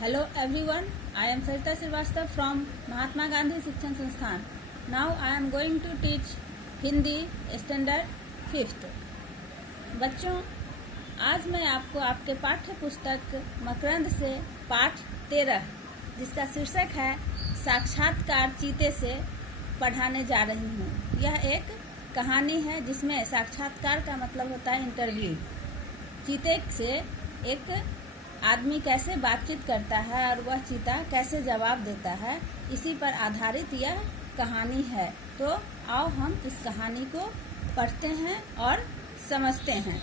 Hello everyone, I am Sarita Srivastava from Mahatma Gandhi Shikshan Sansthan. Now I am going to teach Hindi Standard 5th. बच्चों, आज मैं आपको आपके पाठ्य पुस्तक मकरंद से पाठ 13 जिसका शीर्षक है साक्षात्कार चीते से पढ़ाने जा रही हूँ। यह एक कहानी है जिसमें साक्षात्कार का मतलब होता है इंटरव्यू। चीते से एक आदमी कैसे बातचीत करता है और वह चीता कैसे जवाब देता है, इसी पर आधारित यह कहानी है। तो आओ हम इस कहानी को पढ़ते हैं और समझते हैं।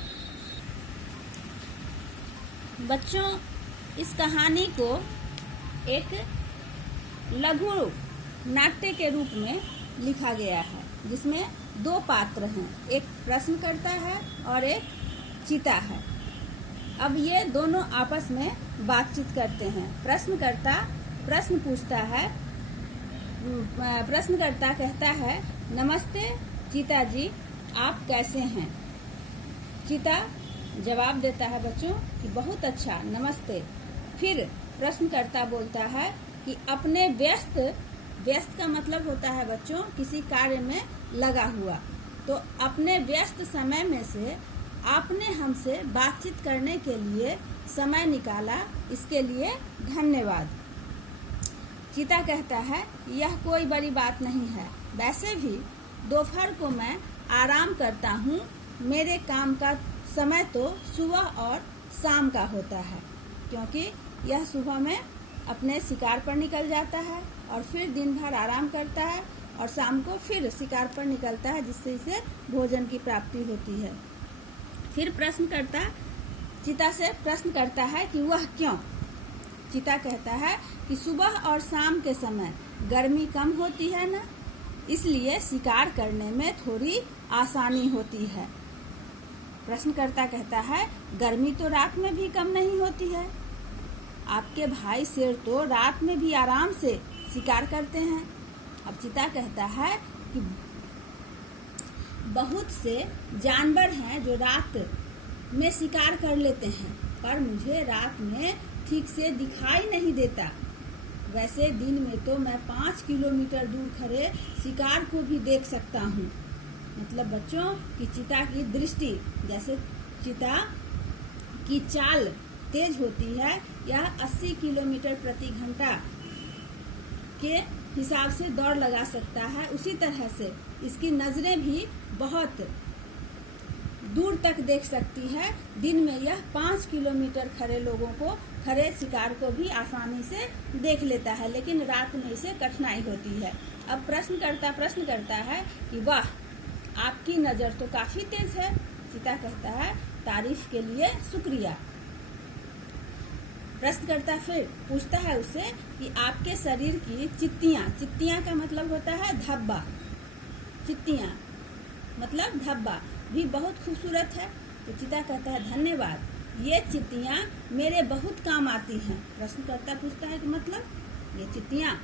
बच्चों, इस कहानी को एक लघु नाट्य के रूप में लिखा गया है जिसमें दो पात्र हैं, एक प्रश्नकर्ता है और एक चीता है। अब ये दोनों आपस में बातचीत करते हैं। प्रश्नकर्ता प्रश्न पूछता है। प्रश्नकर्ता कहता है, नमस्ते चीता जी, आप कैसे हैं? चीता जवाब देता है बच्चों कि बहुत अच्छा, नमस्ते। फिर प्रश्नकर्ता बोलता है कि अपने व्यस्त का मतलब होता है बच्चों किसी कार्य में लगा हुआ। तो अपने व्यस्त समय में से आपने हमसे बातचीत करने के लिए समय निकाला, इसके लिए धन्यवाद। चीता कहता है, यह कोई बड़ी बात नहीं है। वैसे भी दोपहर को मैं आराम करता हूँ। मेरे काम का समय तो सुबह और शाम का होता है, क्योंकि यह सुबह में अपने शिकार पर निकल जाता है और फिर दिन भर आराम करता है और शाम को फिर शिकार पर निकलता है, जिससे इसे भोजन की प्राप्ति होती है। फिर प्रश्नकर्ता चीता से प्रश्न करता है कि वह क्यों? चीता कहता है कि सुबह और शाम के समय गर्मी कम होती है ना, इसलिए शिकार करने में थोड़ी आसानी होती है। प्रश्नकर्ता कहता है, गर्मी तो रात में भी कम नहीं होती है। आपके भाई शेर तो रात में भी आराम से शिकार करते हैं। अब चीता कहता है कि बहुत से जानवर हैं जो रात में शिकार कर लेते हैं, पर मुझे रात में ठीक से दिखाई नहीं देता। वैसे दिन में तो मैं 5 किलोमीटर दूर खड़े शिकार को भी देख सकता हूँ। मतलब बच्चों कि चीता की दृष्टि, जैसे चीता की चाल तेज होती है, यह 80 किलोमीटर प्रति घंटा के हिसाब से दौड़ लगा सकता है। उसी तरह से इसकी नजरें भी बहुत दूर तक देख सकती है। दिन में यह 5 किलोमीटर खड़े लोगों को, खड़े शिकार को भी आसानी से देख लेता है, लेकिन रात में इसे कठिनाई होती है। अब प्रश्नकर्ता प्रश्न करता है कि वाह, आपकी नज़र तो काफ़ी तेज है। चीता कहता है, तारीफ के लिए शुक्रिया। प्रश्नकर्ता फिर पूछता है उससे कि आपके शरीर की चित्तियाँ का मतलब होता है धब्बा, चित्तियाँ मतलब धब्बा भी बहुत खूबसूरत है। तो चीता कहता है, धन्यवाद, ये चित्तियाँ मेरे बहुत काम आती हैं। प्रश्नकर्ता पूछता है कि मतलब ये चित्तियाँ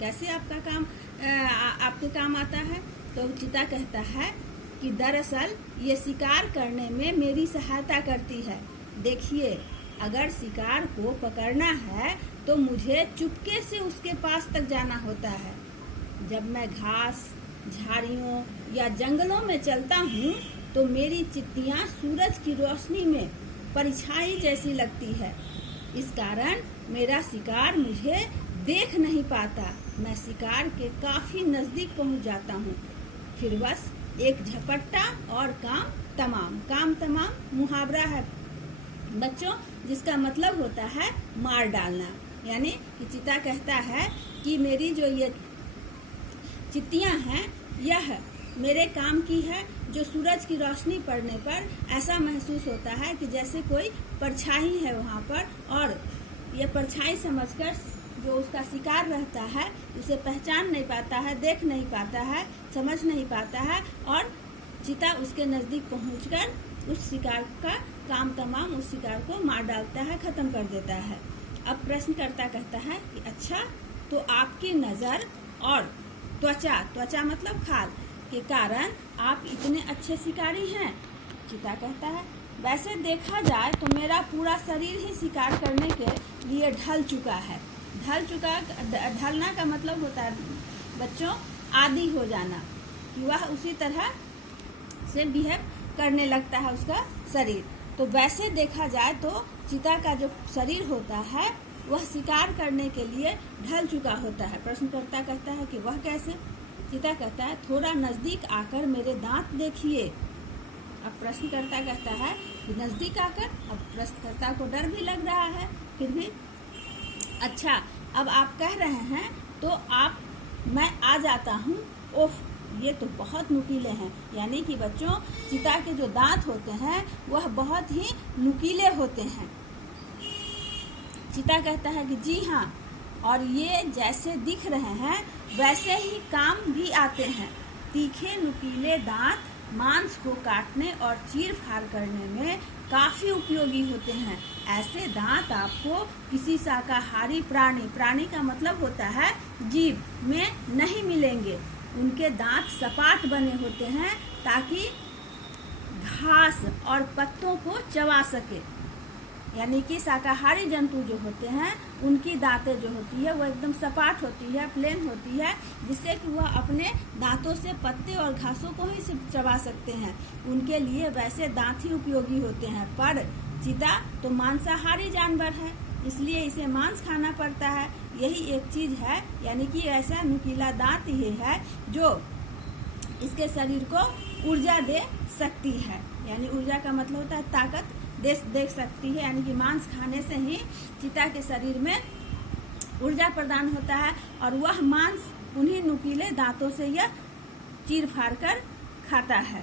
कैसे आपके काम आता है? तो चीता कहता है कि दरअसल ये शिकार करने में मेरी सहायता करती है। देखिए, अगर शिकार को पकड़ना है तो मुझे चुपके से उसके पास तक जाना होता है। जब मैं घास, झाड़ियों या जंगलों में चलता हूँ तो मेरी चित्तियाँ सूरज की रोशनी में परछाई जैसी लगती है। इस कारण मेरा शिकार मुझे देख नहीं पाता। मैं शिकार के काफी नजदीक पहुँच जाता हूँ, फिर बस एक झपट्टा और काम तमाम मुहावरा है बच्चों, जिसका मतलब होता है मार डालना। यानी कि चीता कहता है कि मेरी जो ये चित्तियाँ हैं, यह मेरे काम की है। जो सूरज की रोशनी पड़ने पर ऐसा महसूस होता है कि जैसे कोई परछाई है वहाँ पर, और यह परछाई समझकर जो उसका शिकार रहता है उसे पहचान नहीं पाता है, देख नहीं पाता है, समझ नहीं पाता है, और चीता उसके नज़दीक पहुंचकर उस शिकार का काम तमाम उस शिकार को मार डालता है, खत्म कर देता है। अब प्रश्नकर्ता कहता है कि अच्छा, तो आपकी नज़र और त्वचा मतलब खाल के कारण आप इतने अच्छे शिकारी हैं? चीता कहता है, वैसे देखा जाए तो मेरा पूरा शरीर ही शिकार करने के लिए ढल चुका है। ढलना का मतलब होता है बच्चों आदी हो जाना, कि वह उसी तरह से बिहेव करने लगता है उसका शरीर। तो वैसे देखा जाए तो चीता का जो शरीर होता है वह शिकार करने के लिए ढल चुका होता है। प्रश्नकर्ता कहता है कि वह कैसे? चीता कहता है थोड़ा नजदीक आकर मेरे दांत देखिए। अब प्रश्नकर्ता कहता है कि नजदीक आकर, अब प्रश्नकर्ता को डर भी लग रहा है फिर भी। अच्छा, अब आप कह रहे हैं तो मैं आ जाता हूँ। ओह, ये तो बहुत नुकीले हैं। यानी कि बच्चों चीता के जो दांत होते हैं वह बहुत ही नुकीले होते हैं। चीता कहता है कि जी हाँ, और ये जैसे दिख रहे हैं वैसे ही काम भी आते हैं। तीखे नुकीले दांत मांस को काटने और चीर फाड़ करने में काफी उपयोगी होते हैं। ऐसे दांत आपको किसी शाकाहारी प्राणी का मतलब होता है जीव में नहीं मिलेंगे। उनके दांत सपाट बने होते हैं ताकि घास और पत्तों को चबा सके। यानी कि शाकाहारी जंतु जो होते हैं उनकी दांतें जो होती है वो एकदम सपाट होती है, प्लेन होती है, जिससे कि वह अपने दांतों से पत्ते और घासों को ही चबा सकते हैं। उनके लिए वैसे दांत ही उपयोगी होते हैं। पर चीता तो मांसाहारी जानवर है, इसलिए इसे मांस खाना पड़ता है। यही एक चीज है, यानी कि ऐसा नुकीला दांत ही है जो इसके शरीर को ऊर्जा दे सकती है। यानी ऊर्जा का मतलब होता है ताकत दे सकती है। यानी कि मांस खाने से ही चीता के शरीर में ऊर्जा प्रदान होता है और वह मांस उन्हीं नुकीले दांतों से यह चीर फाड़ कर खाता है।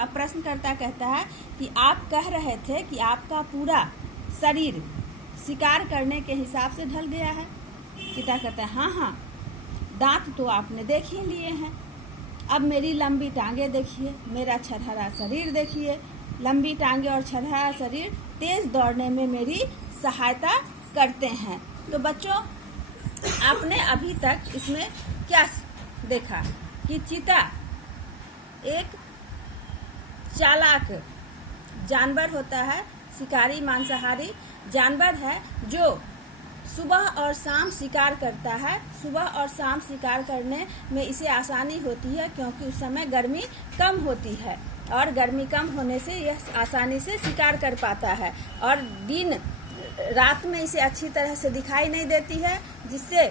अब प्रश्नकर्ता कहता है कि आप कह रहे थे कि आपका पूरा शरीर शिकार करने के हिसाब से ढल गया है। चीता कहता है हाँ, दांत तो आपने देख ही लिए हैं। अब मेरी लंबी टांगे देखिए, मेरा छरहरा शरीर देखिए। लंबी टांगे और छरहरा शरीर तेज दौड़ने में मेरी सहायता करते हैं। तो बच्चों आपने अभी तक इसमें क्या देखा कि चीता एक चालाक जानवर होता है, शिकारी मांसाहारी जानवर है जो सुबह और शाम शिकार करता है। सुबह और शाम शिकार करने में इसे आसानी होती है क्योंकि उस समय गर्मी कम होती है और गर्मी कम होने से यह आसानी से शिकार कर पाता है और दिन रात में इसे अच्छी तरह से दिखाई नहीं देती है, जिससे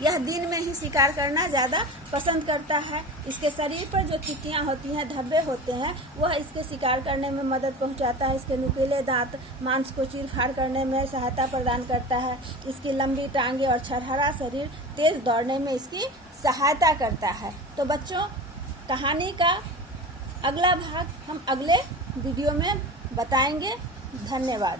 यह दिन में ही शिकार करना ज़्यादा पसंद करता है। इसके शरीर पर जो चित्तियाँ होती हैं, धब्बे होते हैं, वह इसके शिकार करने में मदद पहुंचाता है। इसके नुकीले दांत मांस को चीर फाड़ करने में सहायता प्रदान करता है। इसकी लंबी टांगे और छरहरा शरीर तेज दौड़ने में इसकी सहायता करता है। तो बच्चों कहानी का अगला भाग हम अगले वीडियो में बताएंगे। धन्यवाद।